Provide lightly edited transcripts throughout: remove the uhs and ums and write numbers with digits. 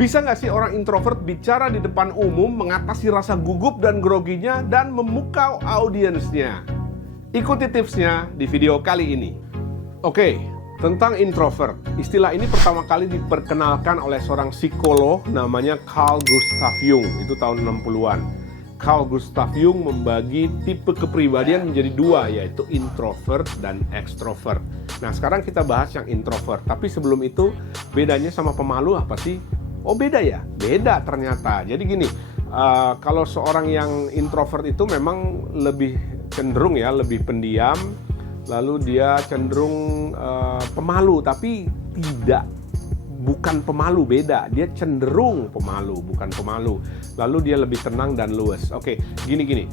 Bisa nggak sih orang introvert bicara di depan umum, mengatasi rasa gugup dan groginya, dan memukau audiensnya? Ikuti tipsnya di video kali ini. Oke, tentang introvert. Istilah ini pertama kali diperkenalkan oleh seorang psikolog namanya Carl Gustav Jung. Itu tahun 60-an. Carl Gustav Jung membagi tipe kepribadian menjadi dua, yaitu introvert dan extrovert. Nah, sekarang kita bahas yang introvert. Tapi sebelum itu, bedanya sama pemalu apa sih? Oh, beda ya? Beda ternyata. Jadi gini, kalau seorang yang introvert itu memang lebih cenderung ya, lebih pendiam, lalu dia cenderung pemalu, tapi bukan pemalu, beda. Dia cenderung pemalu, bukan pemalu. Lalu dia lebih tenang dan luwes. Oke, gini.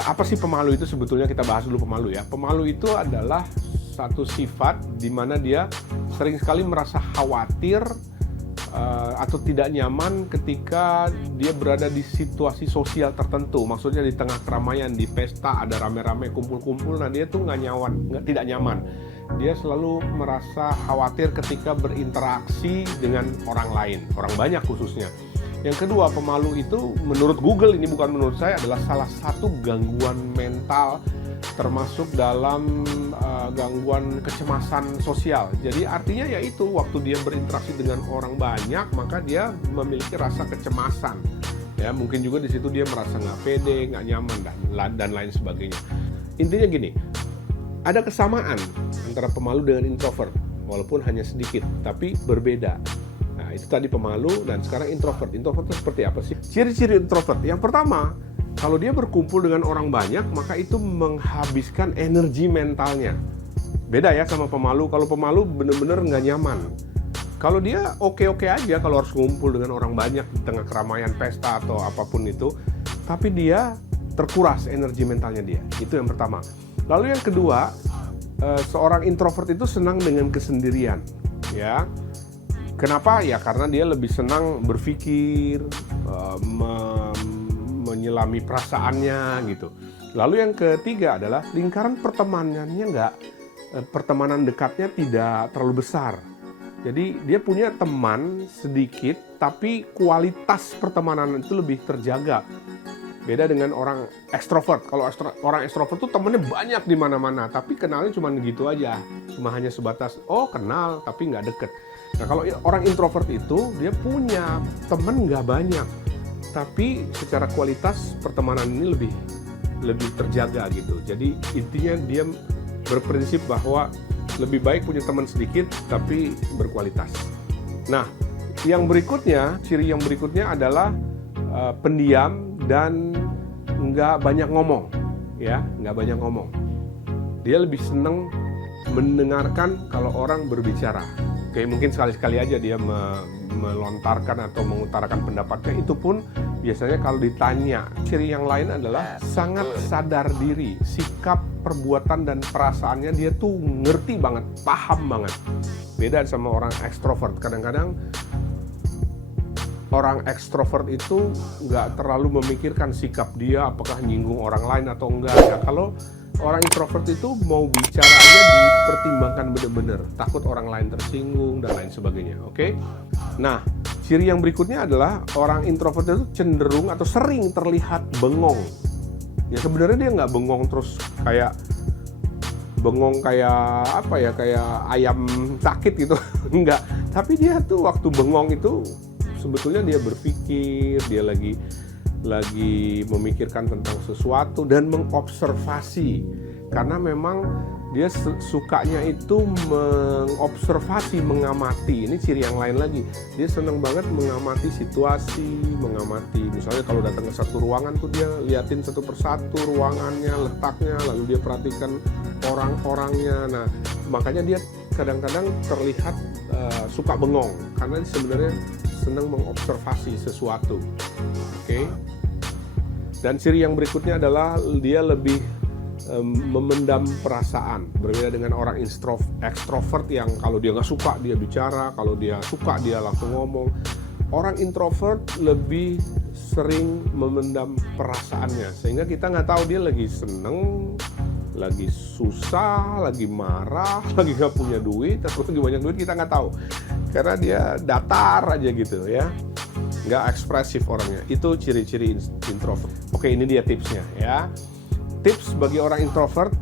Apa sih pemalu itu sebetulnya? Kita bahas dulu pemalu ya. Pemalu itu adalah satu sifat di mana dia sering sekali merasa khawatir atau tidak nyaman ketika dia berada di situasi sosial tertentu. Maksudnya di tengah keramaian, di pesta, ada rame-rame, kumpul-kumpul. Nah, dia tuh tidak nyaman. Dia selalu merasa khawatir ketika berinteraksi dengan orang lain, orang banyak khususnya. Yang kedua, pemalu itu menurut Google, ini bukan menurut saya, adalah salah satu gangguan mental, termasuk dalam gangguan kecemasan sosial. Jadi artinya yaitu waktu dia berinteraksi dengan orang banyak, maka dia memiliki rasa kecemasan. Ya, mungkin juga di situ dia merasa nggak pede, nggak nyaman, dan lain sebagainya. Intinya gini, ada kesamaan antara pemalu dengan introvert, walaupun hanya sedikit, tapi berbeda. Nah, itu tadi pemalu, dan sekarang introvert. Introvert itu seperti apa sih? Ciri-ciri introvert. Yang pertama, kalau dia berkumpul dengan orang banyak, maka itu menghabiskan energi mentalnya. Beda ya sama pemalu. Kalau pemalu benar-benar nggak nyaman. Kalau dia oke-oke aja kalau harus ngumpul dengan orang banyak di tengah keramaian pesta atau apapun itu, tapi dia terkuras energi mentalnya dia. Itu yang pertama. Lalu yang kedua, seorang introvert itu senang dengan kesendirian, ya. Kenapa? Ya karena dia lebih senang berpikir, menyelami perasaannya gitu. Lalu yang ketiga adalah lingkaran pertemanan dekatnya tidak terlalu besar. Jadi dia punya teman sedikit, tapi kualitas pertemanan itu lebih terjaga. Beda dengan orang ekstrovert. Kalau orang ekstrovert tuh temennya banyak di mana-mana, tapi kenalnya cuma gitu aja. Cuma hanya sebatas, kenal, tapi nggak deket. Nah, kalau orang introvert itu, dia punya temen nggak banyak, tapi secara kualitas pertemanan ini lebih terjaga gitu. Jadi intinya dia berprinsip bahwa lebih baik punya teman sedikit, tapi berkualitas. Nah, ciri yang berikutnya adalah pendiam dan nggak banyak ngomong, ya, nggak banyak ngomong. Dia lebih seneng mendengarkan kalau orang berbicara. Oke, mungkin sekali-sekali aja dia melontarkan atau mengutarakan pendapatnya. Itu pun biasanya kalau ditanya. Ciri yang lain adalah sangat sadar diri. Sikap, perbuatan, dan perasaannya dia tuh ngerti banget, paham banget. Beda sama orang ekstrovert. Kadang-kadang orang ekstrovert itu nggak terlalu memikirkan sikap dia, apakah nyinggung orang lain atau enggak. Ya, kalau orang introvert itu mau bicara aja dipertimbangkan benar-benar, takut orang lain tersinggung dan lain sebagainya. Oke? Nah, ciri yang berikutnya adalah orang introvert itu cenderung atau sering terlihat bengong. Ya sebenarnya dia nggak bengong terus kayak apa ya, kayak ayam sakit gitu, enggak. Tapi dia tuh waktu bengong itu sebetulnya dia berpikir, dia lagi memikirkan tentang sesuatu dan mengobservasi. Karena memang dia sukanya itu mengobservasi, mengamati. Ini ciri yang lain lagi. Dia senang banget mengamati situasi, mengamati. Misalnya kalau datang ke satu ruangan tuh dia liatin satu persatu ruangannya, letaknya, lalu dia perhatikan orang-orangnya. Nah, makanya dia kadang-kadang terlihat suka bengong karena sebenarnya senang mengobservasi sesuatu. Oke. Dan ciri yang berikutnya adalah dia lebih memendam perasaan. Berbeda dengan orang ekstrovert yang kalau dia nggak suka dia bicara, kalau dia suka dia langsung ngomong. Orang introvert lebih sering memendam perasaannya, sehingga kita nggak tahu dia lagi seneng, lagi susah, lagi marah, lagi nggak punya duit, atau lagi banyak duit, kita nggak tahu. karena dia datar aja gitu ya, nggak ekspresif orangnya. Itu ciri-ciri introvert. Oke, ini dia tipsnya ya. Tips bagi orang introvert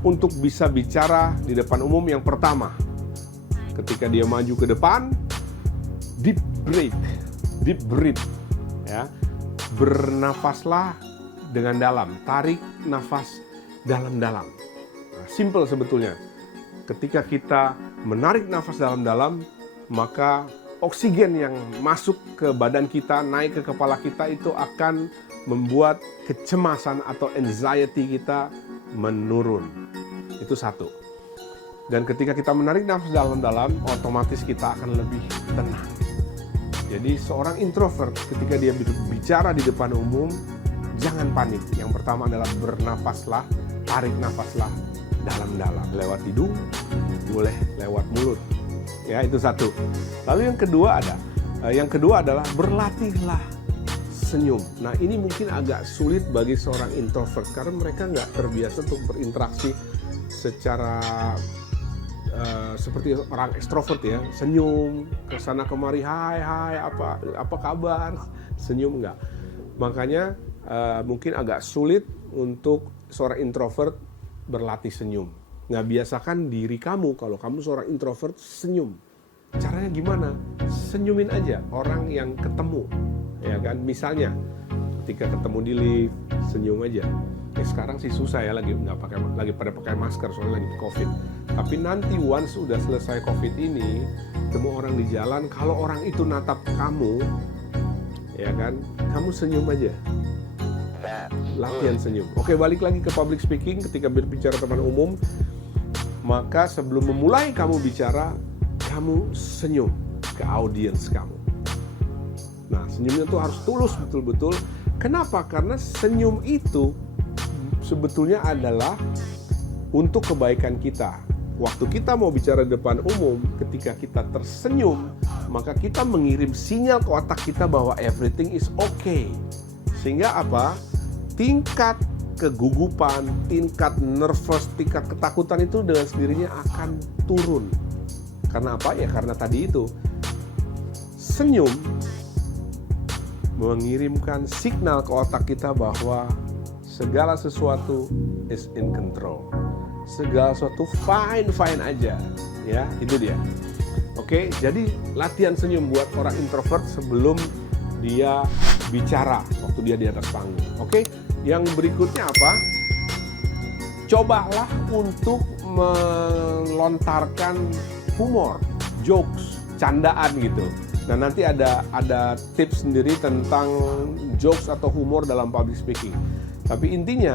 untuk bisa bicara di depan umum. Yang pertama, ketika dia maju ke depan, deep breathe ya. Bernafaslah dengan dalam, tarik nafas dalam-dalam. Nah, simple sebetulnya. Ketika kita menarik nafas dalam-dalam, maka oksigen yang masuk ke badan kita, naik ke kepala kita, itu akan membuat kecemasan atau anxiety kita menurun. Itu satu. Dan ketika kita menarik nafas dalam-dalam, otomatis kita akan lebih tenang. Jadi seorang introvert ketika dia bicara di depan umum, jangan panik. Yang pertama adalah bernafaslah, tarik nafaslah dalam-dalam. Lewat hidung, boleh lewat mulut. Ya, itu satu. Lalu yang kedua adalah berlatihlah senyum. Nah, ini mungkin agak sulit bagi seorang introvert karena mereka nggak terbiasa untuk berinteraksi secara seperti orang ekstrovert ya, senyum ke sana kemari, hai apa kabar, senyum enggak. Makanya mungkin agak sulit untuk seorang introvert berlatih senyum. Nggak biasakan diri kamu kalau kamu seorang introvert senyum. Caranya gimana? Senyumin aja orang yang ketemu, ya kan? Misalnya ketika ketemu di lift, senyum aja. Sekarang sih susah ya, lagi pada pakai masker soalnya lagi COVID. Tapi nanti once udah selesai COVID ini, ketemu orang di jalan, kalau orang itu natap kamu, ya kan, kamu senyum aja. Latihan senyum. Oke, balik lagi ke public speaking. Ketika berbicara depan umum, maka sebelum memulai kamu bicara, kamu senyum ke audiens kamu. Nah, senyumnya itu harus tulus betul-betul. Kenapa? Karena senyum itu sebetulnya adalah untuk kebaikan kita. Waktu kita mau bicara di depan umum, ketika kita tersenyum, maka kita mengirim sinyal ke otak kita bahwa everything is okay. Sehingga apa? Tingkat kegugupan, tingkat nervous, tingkat ketakutan itu dengan sendirinya akan turun. Karena apa? Ya karena tadi itu. Senyum mengirimkan signal ke otak kita bahwa segala sesuatu is in control. Segala sesuatu fine aja, ya, itu dia. Oke, jadi latihan senyum buat orang introvert sebelum dia bicara waktu dia di atas panggung. Oke, yang berikutnya apa? Cobalah untuk melontarkan humor, jokes, candaan gitu. Nah, nanti ada tips sendiri tentang jokes atau humor dalam public speaking. Tapi intinya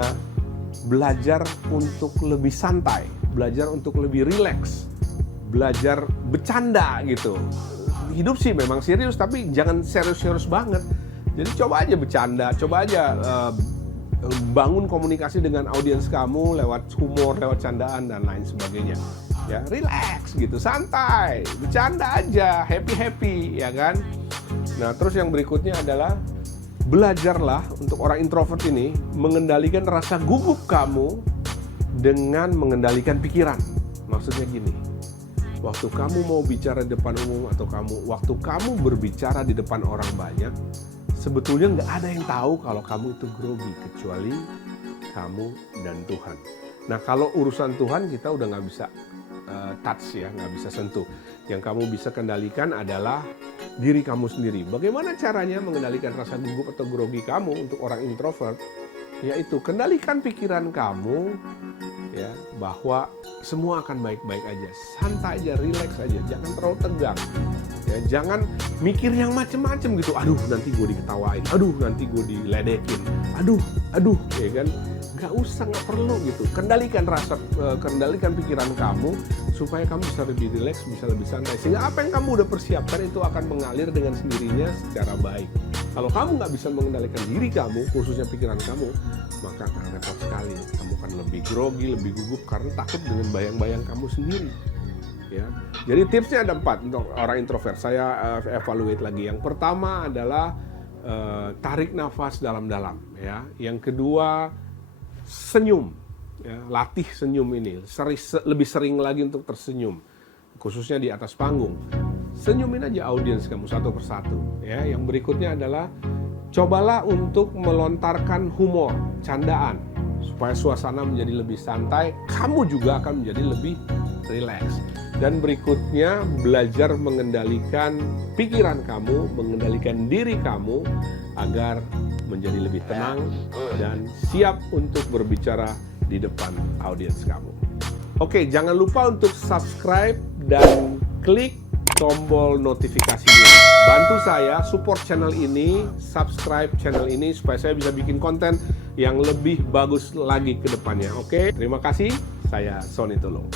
belajar untuk lebih santai, belajar untuk lebih rileks, belajar bercanda gitu. Hidup sih memang serius, tapi jangan serius-serius banget. Jadi coba aja bercanda, coba aja bangun komunikasi dengan audiens kamu lewat humor, lewat candaan dan lain sebagainya. Ya, relax gitu, santai, bercanda aja, happy ya kan. Nah, terus yang berikutnya adalah belajarlah untuk orang introvert ini mengendalikan rasa gugup kamu dengan mengendalikan pikiran. Maksudnya gini, waktu kamu mau bicara di depan umum atau waktu kamu berbicara di depan orang banyak, sebetulnya nggak ada yang tahu kalau kamu itu grogi kecuali kamu dan Tuhan. Nah, kalau urusan Tuhan kita udah nggak bisa touch ya, nggak bisa sentuh. Yang kamu bisa kendalikan adalah diri kamu sendiri. Bagaimana caranya mengendalikan rasa gugup atau grogi kamu untuk orang introvert? Yaitu kendalikan pikiran kamu ya, bahwa semua akan baik-baik aja. Santai aja, relax aja, jangan terlalu tegang. Ya, jangan mikir yang macem-macem gitu. Aduh, nanti gue diketawain. Aduh, nanti gue diledekin. Aduh, ya kan? Gak usah, gak perlu gitu. Kendalikan pikiran kamu supaya kamu bisa lebih rileks, bisa lebih santai. Sehingga apa yang kamu udah persiapkan itu akan mengalir dengan sendirinya secara baik. Kalau kamu nggak bisa mengendalikan diri kamu, khususnya pikiran kamu, maka akan repot sekali. Kamu akan lebih grogi, lebih gugup karena takut dengan bayang-bayang kamu sendiri. Ya. Jadi tipsnya ada 4 untuk orang introvert. Saya evaluate lagi. Yang pertama adalah tarik nafas dalam-dalam. Ya. Yang kedua, senyum. Ya, latih senyum ini. Lebih sering lagi untuk tersenyum. Khususnya di atas panggung. senyumin aja audiens kamu satu persatu. Ya, yang berikutnya adalah cobalah untuk melontarkan humor, candaan, supaya suasana menjadi lebih santai, kamu juga akan menjadi lebih rileks. Dan berikutnya, belajar mengendalikan pikiran kamu, mengendalikan diri kamu agar menjadi lebih tenang dan siap untuk berbicara di depan audiens kamu. Oke, jangan lupa untuk subscribe dan klik tombol notifikasinya. Bantu saya support channel ini, subscribe channel ini supaya saya bisa bikin konten yang lebih bagus lagi ke depannya. Oke, terima kasih. Saya Sony Tulung.